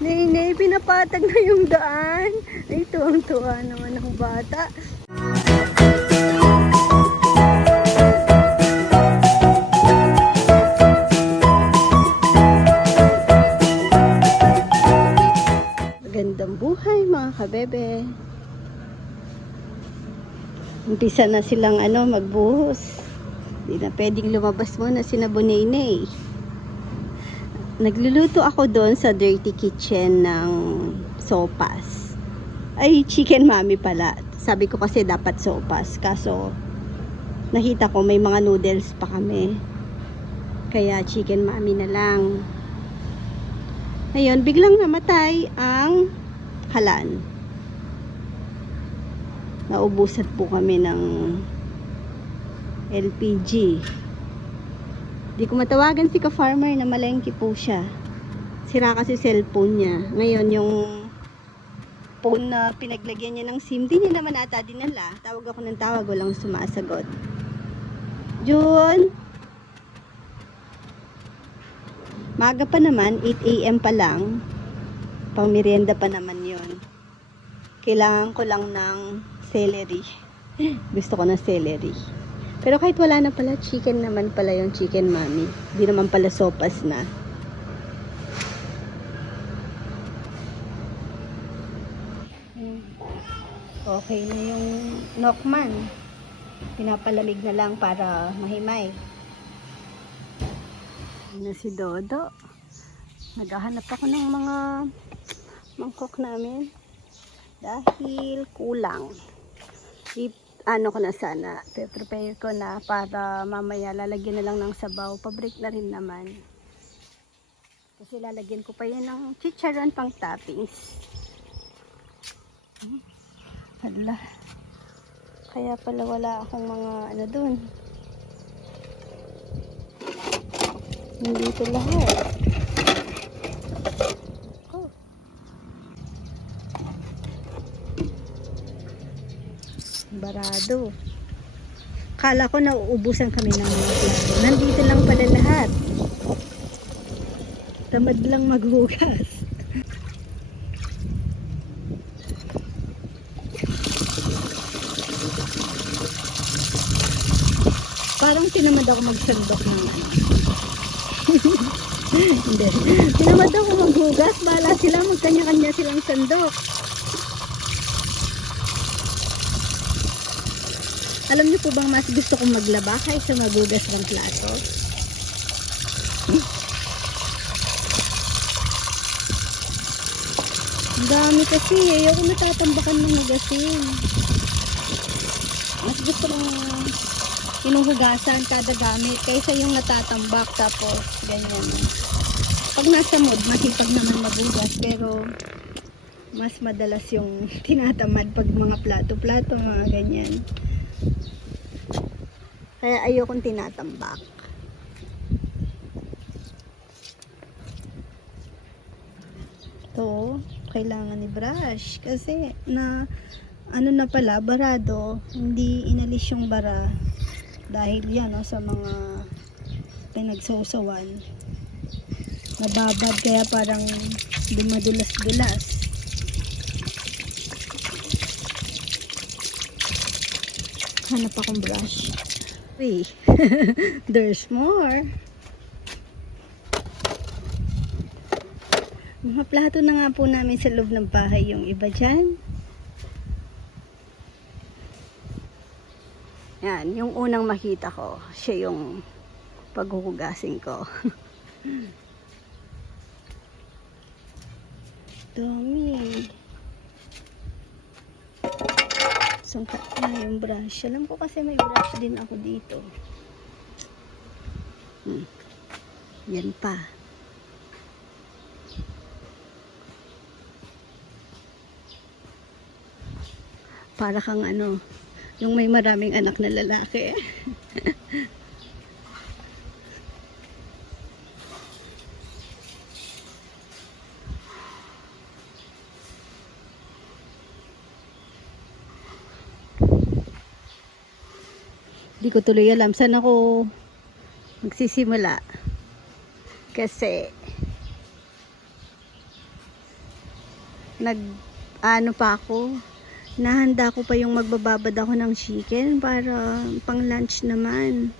Nene, pinapatag na yung daan. Ay, tuwang-tuwa naman ang bata. Magandang buhay mga kabebe. Umpisa na silang ano, magbuhos. Hindi na pwedeng lumabas muna si Nabunene. Nagluluto ako doon sa dirty kitchen ng sopas. Ay, chicken mami pala. Sabi ko kasi dapat sopas. Kaso, nakita ko may mga noodles pa kami. Kaya chicken mami na lang. Ngayon, biglang namatay ang halan. Naubusan po kami ng LPG. Di ko matawagan si ka-farmer na malengke po siya. Sira kasi cellphone niya. Ngayon, yung phone na pinaglagyan niya ng SIM, di niya naman ata dinala. Tawag ako ng tawag, walang sumasagot. June! Maga pa naman, 8 a.m. pa lang. Pang merienda pa naman yon. Kailangan ko lang ng celery. Gusto ko ng celery. Pero kahit wala na pala, chicken naman pala yung chicken mami. Di naman pala sopas na. Okay na yung nokman. Pinapalamig na lang para mahimay. Na si Dodo. Naghahanap ako ng mga mangkok namin. Dahil kulang. I ano ko na sana, prepare ko na para mamaya lalagyan na lang ng sabaw. Pabrik na rin naman. Kasi lalagyan ko pa yan ng chicharon pang toppings. Hala. Kaya pala wala akong mga ano dun. Nandito lahat. Oh. Barado. Kala ko nauubusan kami ng mga plato. Nandito lang pala lahat. Tamad lang maghugas. Parang tinamad ako magsandok ng ano. Hindi. Tinamad ako maghugas. Bahala sila. Magkanya-kanya silang sandok. Alam niyo po bang mas gusto kong maglaba kaysa maghugas ng plato? Ang dami kasi. Ayoko natatambakan ng hugasin. Mas gusto kong inuhugasan kada gamit kaysa yung natatambak tapos ganyan. Pag nasa mood, masipag naman maghugas pero mas madalas yung tinatamad pag mga plato-plato, mga ganyan. Kaya ayokong tinatambak. To, kailangan ni brush. Kasi na ano na pala, barado, hindi inalis yung bara. Dahil yan no, sa mga pinagsawsawan. Nababad kaya parang dumadulas-dulas hanap akong brush Uy, there's more mga plato na nga po namin sa loob ng bahay yung iba dyan Yan, yung unang makita ko, siya yung paghuhugasin ko. Dami. Sangka na yung brush. Alam ko kasi may brush din ako dito. Hmm. Yan pa. Para kang ano, yung may maraming anak na lalaki. Ko tuloy alam. Saan ako magsisimula. Kasi nag ano pa ako. Nahanda ko pa yung magbababad ako ng chicken para pang lunch naman.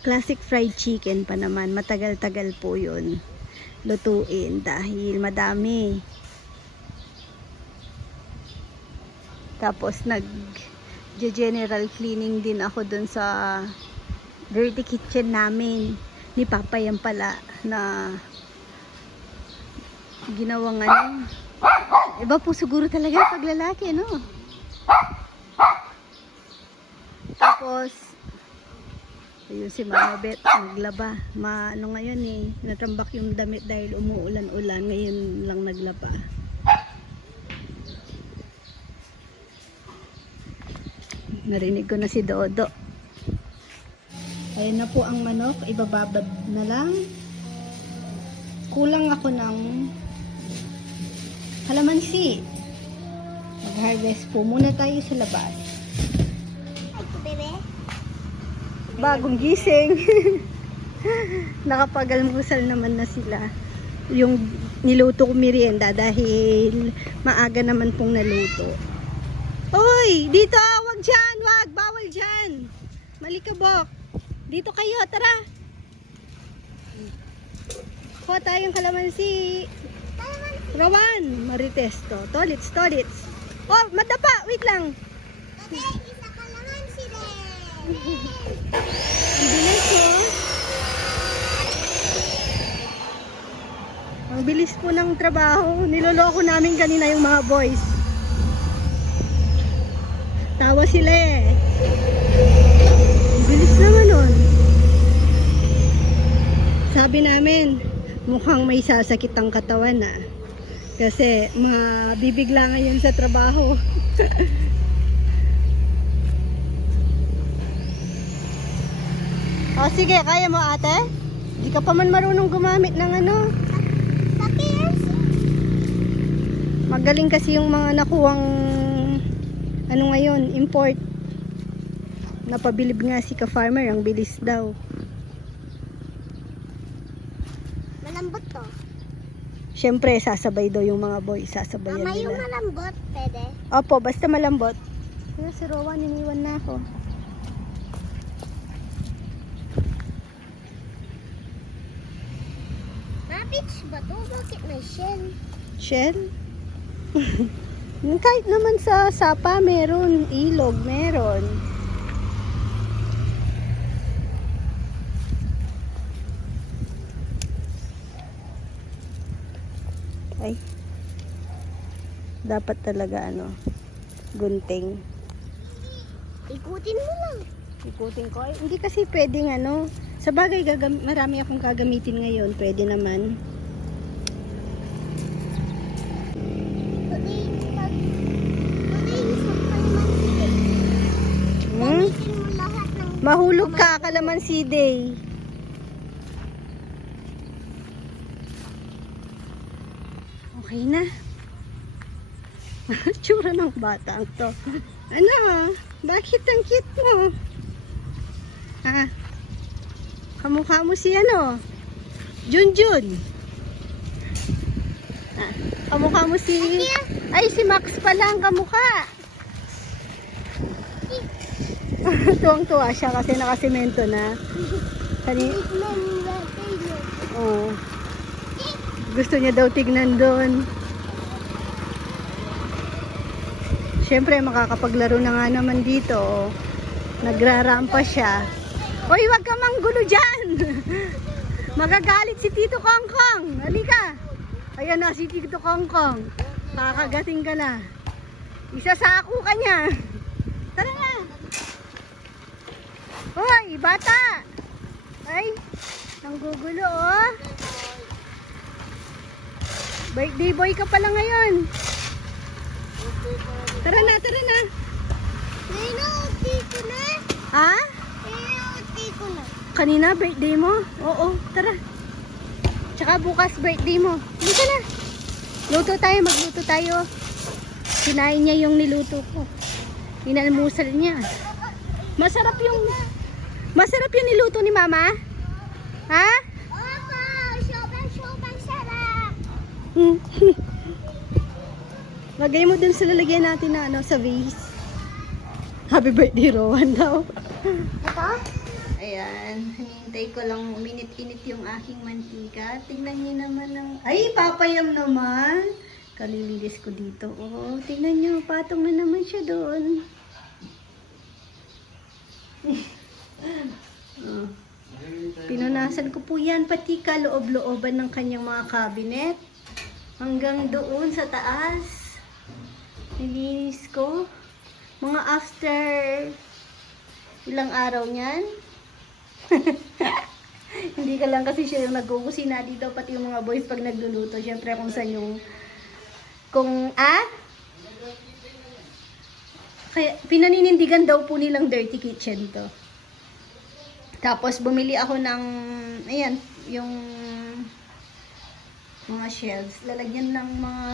Classic fried chicken pa naman. Matagal-tagal po yun lutuin dahil madami. Tapos nag general cleaning din ako dun sa dirty kitchen namin. Ni Papa yan pala na ginawang ano iba po siguro talaga pag lalaki no? Tapos ayun si Mama Bet naglaba. Ma, ano ngayon eh natambak yung damit dahil umuulan-ulan ngayon lang naglaba narinig ko na si Dodo Ayan na po ang manok. Ibababad na lang. Kulang ako ng kalamansi. Mag-harvest po muna tayo sa labas. Bagong gising. Nakapagalmusal naman na sila. Yung niluto ko merienda dahil maaga naman pong naluto. Oy, dito, wag dyan, wag, bawal dyan. Malikabok. Dito kayo, tara. Kuha tayong kalamansi. Rawan, marites to. Tolits, tolits. Oh, madapa, wait lang. Bebe, isa ka naman sila. Ang bilis po. Ang bilis po ng trabaho. Niloloko namin kanina yung mga boys. Tawa sila eh. Naman nun. Sabi namin, mukhang may sasakit ang katawan na. Kasi mabibigla ngayon sa trabaho. O sige, kaya mo ate? Di ka pa man marunong gumamit ng ano. Magaling kasi yung mga nakuwang ano ngayon, import. Napabilib nga si ka-farmer, ang bilis daw. malambot to. Siyempre, sasabay daw yung mga boys, sasabayan Mama, yung nila. malambot, pwede. Opo, basta malambot. Kaya si Rowan, iniwan na ako. Mapits ba to? Bakit may shell? Shell? Yung Kahit naman sa sapa, meron. Ilog, meron. Ay. Dapat talaga ano, gunting. Ikutin mo lang. Ikutin ko. Ay, hindi kasi pwedeng ano. Sa bagay, gagam- marami akong gagamitin ngayon. Pwede naman. Hmm? Mahulog ka, kalamansi day. Okay na. Tsura ng bata to. Ano? Bakit ang cute mo? Ha? Kamukha mo si ano? Junjun. Ha? Kamukha mo si... Ay, si Max pala ang kamukha. Tuwang-tuwa siya kasi nakasemento na. Kani, oh, gusto niya daw tignan doon. Siyempre, makakapaglaro na nga naman dito. oh. Nagrarampa siya. Hoy, wag ka manggulo dyan! Magagalit si Tito Kongkong. Halika. Ayan na si Tito Kongkong. Kakagating ka na. Isasako ka niya. Tara na. Hoy, bata! Ay, nanggugulo oh. Birthday boy ka pala ngayon. Tara na, tara na. Inuuti ko na. Ha? Inuuti ko na. Kanina birthday mo? Oo, tara. Tsaka bukas birthday mo. Dito na. Luto tayo, magluto tayo. Kinain niya yung niluto ko. Inalmusal niya. Masarap yung Masarap yung niluto ni Mama? Ha? Opo, sobrang sobrang sarap. Hmm. Lagay mo dun sa lalagyan natin na ano, sa vase. Happy birthday, Rowan daw. Ito? Ayan, hinihintay ko lang uminit-init yung aking mantika. Tingnan niyo naman ang... Ay, papayam naman! Kalililis ko dito. Oh, tingnan niyo, patong na naman siya doon. oh. Pinunasan ko po yan, pati kaloob-looban ng kanyang mga cabinet. Hanggang doon sa taas. Nilinis ko. Mga after ilang araw niyan. Hindi ka lang kasi siya yung nag-uusina dito, pati yung mga boys pag nagluluto. Siyempre kung saan yung... Kung, ah? Kaya, pinaninindigan daw po nilang dirty kitchen to. Tapos, bumili ako ng, ayan, yung mga shelves. Lalagyan ng mga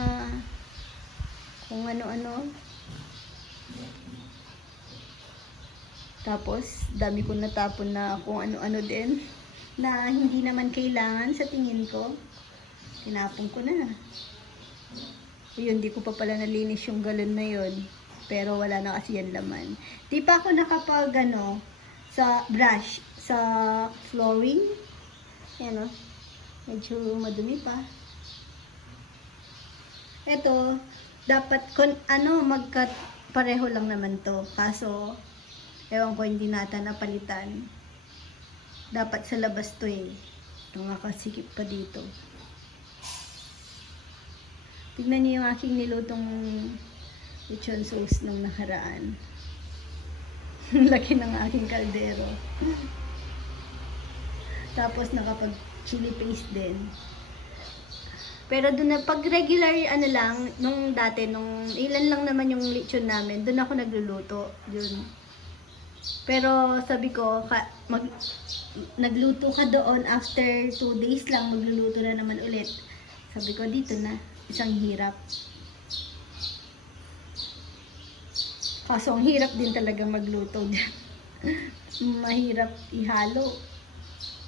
kung ano-ano. Tapos, dami ko natapon na kung ano-ano din na hindi naman kailangan sa tingin ko. Tinapon ko na. Yun, di ko pa pala nalinis yung galon na yun. Pero wala na kasi yan laman. Di pa ako nakapag, ano, sa brush, sa flooring. Yan o. Medyo madumi pa. Ito, dapat, kon, ano, magkat, pareho lang naman to. Kaso, ewan ko, hindi nata napalitan. Dapat sa labas to eh. Nakakasikip pa dito. Tignan niyo yung aking nilutong lechon sauce nung nakaraan. Laki ng aking kaldero. Tapos nakapag chili paste din. Pero doon na, pag regular, ano lang, nung dati, nung ilan lang naman yung lechon namin, doon ako nagluluto. Yun. Pero sabi ko, ka, mag, nagluto ka doon after two days lang, magluluto na naman ulit. Sabi ko, dito na. Isang hirap. Kaso ang hirap din talaga magluto dyan. Mahirap ihalo.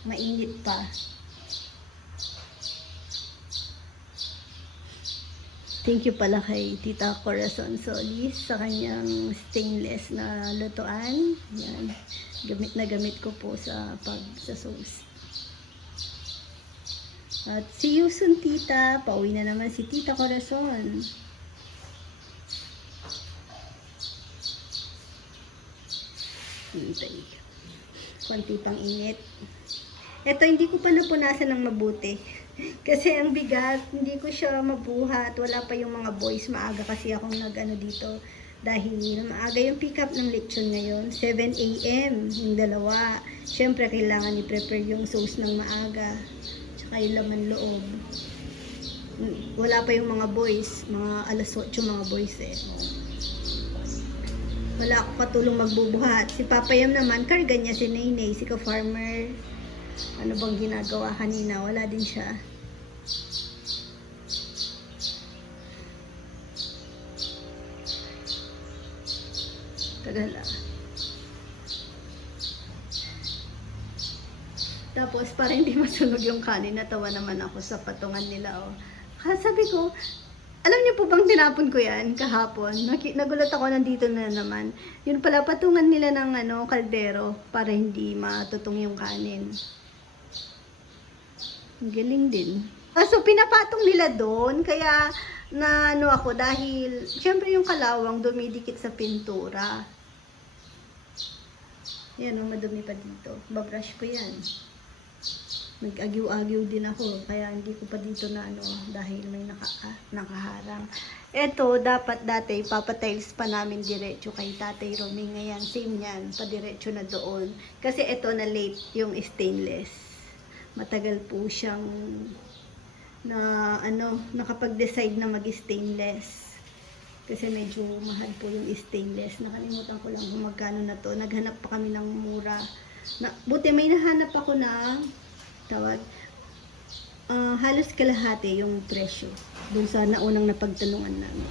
Mainit pa. Thank you pala kay Tita Corazon Solis sa kanyang stainless na lutuan. Yan. Gamit na gamit ko po sa pag sa sauce. At see you soon, Tita. Pauwi na naman si Tita Corazon. Hintay. Konti pang init. Ito, hindi ko pa napunasan ng mabuti. Kasi ang bigat, hindi ko siya mabuhat. Wala pa yung mga boys. Maaga kasi akong nag-ano dito. Dahil maaga yung pick up ng lechon ngayon. 7 a.m. yung dalawa. Siyempre, kailangan i-prepare yung sauce ng maaga. Tsaka yung laman loob. Wala pa yung mga boys. Mga alas 8 mga boys eh. Wala ako katulong magbubuhat. Si Papa Yam naman, karga niya si Nainay, si ka-farmer. Ano bang ginagawa kanina? Wala din siya. Tagal ah. Tapos, para hindi masunog yung kanin, natawa naman ako sa patungan nila. Oh. Kaya sabi ko, alam niyo po bang tinapon ko yan kahapon? Nagulat ako nandito na naman. Yun pala, patungan nila ng ano, kaldero para hindi matutong yung kanin. Galing din. Ah, so, pinapatong nila doon, kaya na ano ako dahil, syempre yung kalawang dumidikit sa pintura. Yan, oh, madumi pa dito. Babrush ko yan. Nag-agyo-agyo din ako, kaya hindi ko pa dito na ano, dahil may naka, ah, nakaharang. Ito, dapat dati, papatiles pa namin diretso kay Tatay Romy. Ngayon, same yan, padiretso na doon. Kasi ito na late yung stainless. Matagal po siyang na ano, nakapag-decide na mag-stainless. Kasi medyo mahal po yung stainless. Nakalimutan ko lang kung magkano na to. Naghanap pa kami ng mura. Na, buti may nahanap ako na tawag ah, halos kalahati yung presyo dun sa naunang napagtanungan namin.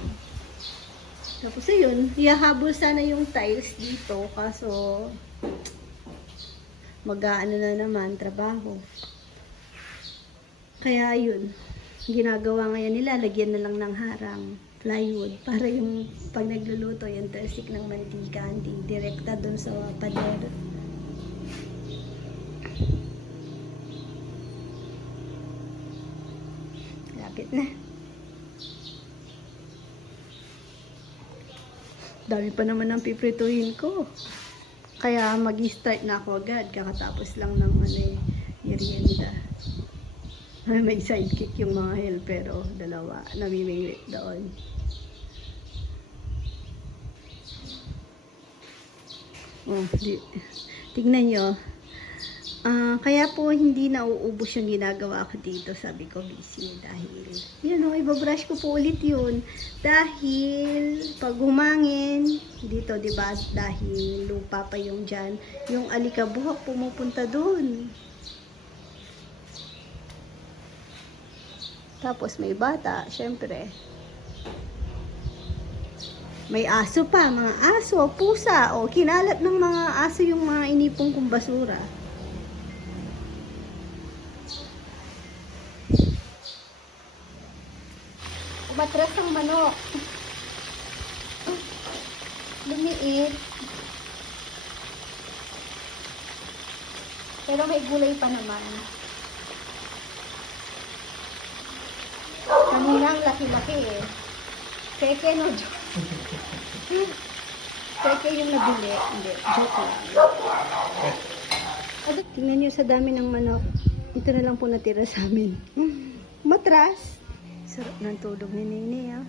Tapos ayun, ihahabol sana yung tiles dito kaso mag-aano na naman trabaho. Kaya yun, ginagawa ngayon nila, lagyan na lang ng harang. plywood para yung pag nagluluto yung talsik ng mantika hindi direkta doon sa pader. Lapit na. Dami pa naman ang piprituhin ko. Kaya mag-start na ako agad kakatapos lang ng ano eh, merienda. May sidekick yung mga helper oh, dalawa, namimingwit doon. Oh, di, tignan nyo. Ah, kaya po hindi nauubos yung ginagawa ko dito. Sabi ko busy dahil, yun o, ibabrush ko po ulit yun. Dahil pag humangin, dito 'di ba dahil lupa pa yung dyan, yung alikabok pumupunta doon. Tapos may bata, syempre. May aso pa, mga aso, pusa, o kinalat ng mga aso yung mga inipong kong basura. Umatras ang manok. Lumiit. Pero may gulay pa naman. Kanina ang laki-laki eh. Keke no, joke. Keke yung nabili. Hindi, joke lang. Ano, tingnan nyo sa dami ng manok. Ito na lang po natira sa amin. Matras. Sarap ng tulog ni Nene ah.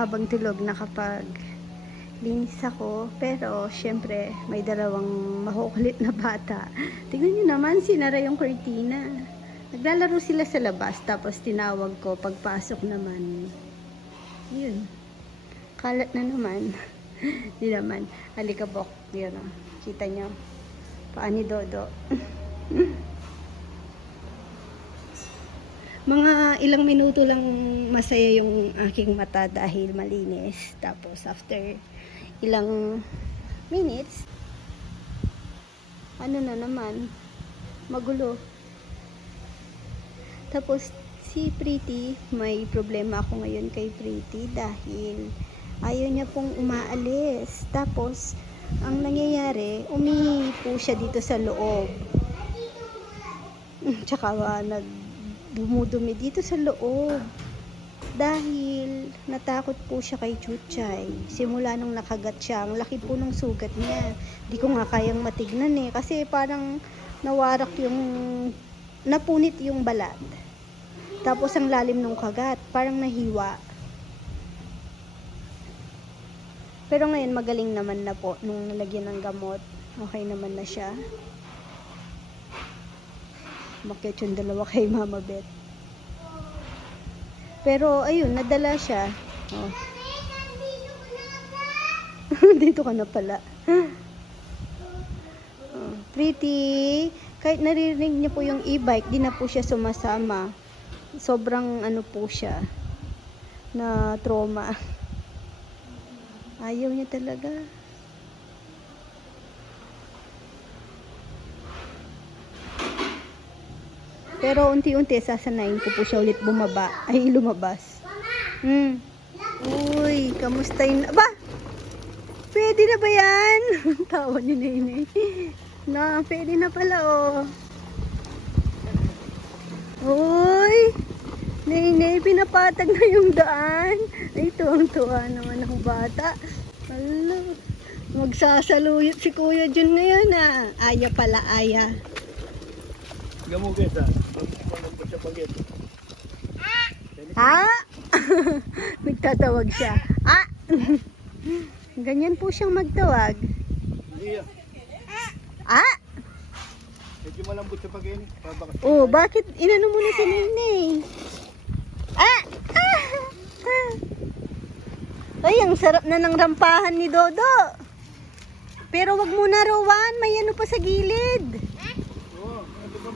Habang tulog nakapag linis ako. Pero, syempre, may dalawang makukulit na bata. Tingnan nyo naman, sinara yung cortina. Naglalaro sila sa labas, tapos tinawag ko pagpasok naman. Yun. Kalat na naman. Di naman. Alikabok. Yun o. Kita nyo. Paa ni Dodo. Mga ilang minuto lang masaya yung aking mata dahil malinis. Tapos after ilang minutes, ano na naman, magulo. Tapos si Pretty, may problema ako ngayon kay Pretty dahil ayaw niya pong umaalis. Tapos, ang nangyayari, umihi po siya dito sa loob. Tsaka uh, nag dumudumi dito sa loob. Dahil natakot po siya kay Chuchay. Simula nung nakagat siya, ang laki po ng sugat niya. Di ko nga kayang matignan eh. Kasi parang nawarak yung, napunit yung balat. Tapos ang lalim ng kagat, parang nahiwa. Pero ngayon magaling naman na po nung nalagyan ng gamot. Okay naman na siya. Bakit yung dalawa kay Mama Beth. Pero ayun, nadala siya. Oh. Dito ka na pala. Oh, pretty. Kahit naririnig niya po yung e-bike, di na po siya sumasama. Sobrang ano po siya na trauma. Ayaw niya talaga. Pero unti-unti sasanayin ko po siya ulit bumaba. Ay, lumabas. Hmm. Uy, kamusta yun? Aba! Pwede na ba yan? Tawa ni Nene. Na, pwede na pala oh. Uy! Nene, pinapatag na yung daan. Ay, tuwang-tuwa naman ang bata. Hala, magsasaluyot si Kuya Jun ngayon ah. Aya pala, aya. Gamugit ah. Magpapalong po siya pagit. Ha? Nagtatawag siya. Ah! Ganyan po siyang magtawag. Hindi ah. Ah! Medyo malambot siya pag ini. Oh, bakit inano mo na si Nene? Ah! ah! ah. Ay, ang sarap na ng rampahan ni Dodo. Pero wag muna Rowan, may ano pa sa gilid.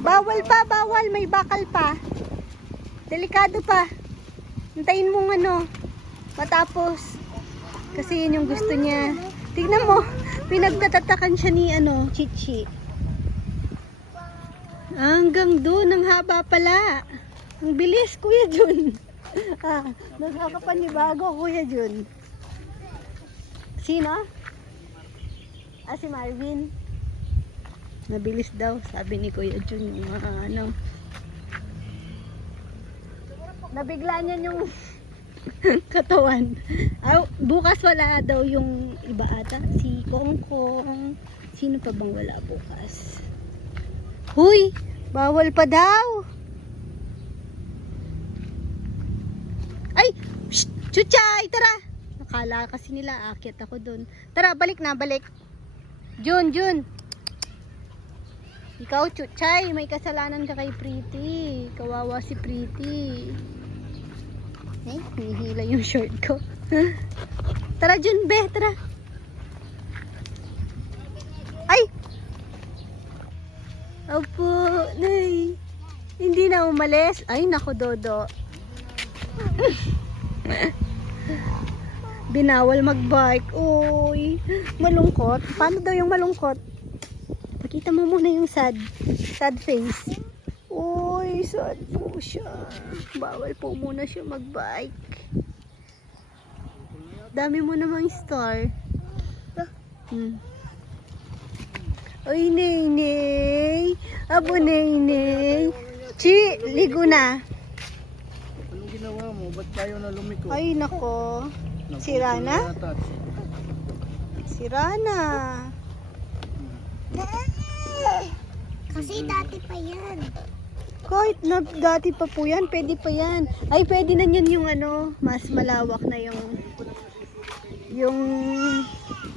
Bawal pa, bawal, may bakal pa. Delikado pa. Hintayin mong ano, matapos. Kasi yun yung gusto niya. Tignan mo, pinagtatatakan siya ni ano, Chichi. Hanggang doon, ang haba pala. Ang bilis, Kuya Jun. ah, nakakapanibago, Kuya Jun. Sino? Ah, si Marvin. Nabilis daw, sabi ni Kuya Jun yung mga ano. Nabigla niya yung katawan. Ah, bukas wala daw yung iba ata. Si Kong Kong. Sino pa bang wala bukas? Huy! Bawal pa daw! Ay! Shh! Chuchay! Tara! Nakala kasi nila akit ako dun. Tara, balik na, balik. Jun, Jun. Ikaw, Chuchay, may kasalanan ka kay Pretty. Kawawa si Pretty. Eh, hinihila yung short ko. tara, be, tara. Ay! Opo, nay. Hindi na umalis. Ay, nako, Dodo. Binawal mag-bike. Uy, malungkot. Paano daw yung malungkot? Pakita mo muna yung sad. Sad face. Uy, sad po siya. Bawal po muna siya mag-bike. Dami mo namang star. Hmm. Uy, Nenay. Abo, Nenay. Chi, ligo na. Anong ginawa mo? Ba't tayo na lumiko? Ay, nako. Sira na? Sira na. Kasi dati pa yan. Kahit na dati pa po yan, pwede pa yan. Ay, pwede na yun yung ano, mas malawak na yung yung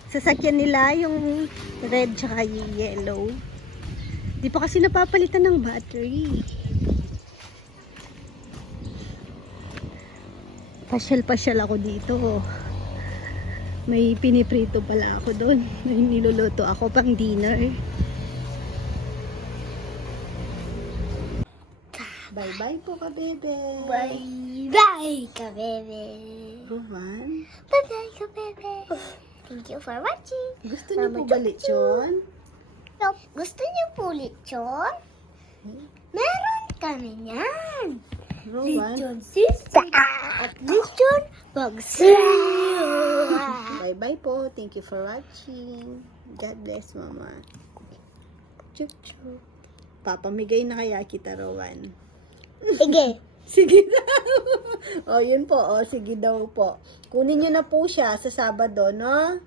sasakyan nila, yung red tsaka yung yellow. Di pa kasi napapalitan ng battery. Pasyal-pasyal ako dito. May piniprito pala ako doon. Niluluto ako pang dinner. Bye-bye po ka, bebe. Bye bye ka bebe. Roman, Bye bye ka bebe. Thank you for watching. gusto niyo po ba lechon? So, gusto niyo po lechon? Meron kami niyan. Roman, Lechon sister at lechon pagsayo. bye-bye po. Thank you for watching. God bless, Mama. Chup chup. Papamigay na kaya kita, Rowan. Sige. Sige daw. o, yun po. O, sige daw po. Kunin nyo na po siya sa Sabado, no?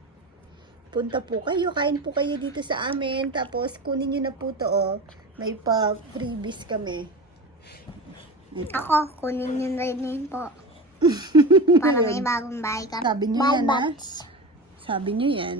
Punta po kayo. Kain po kayo dito sa amin. Tapos, kunin nyo na po to, o. May pa freebies kami. Ako, kunin niyo na rin po. Para may bagong bahay ka. Sabi nyo yan, ha? Sabi nyo yan.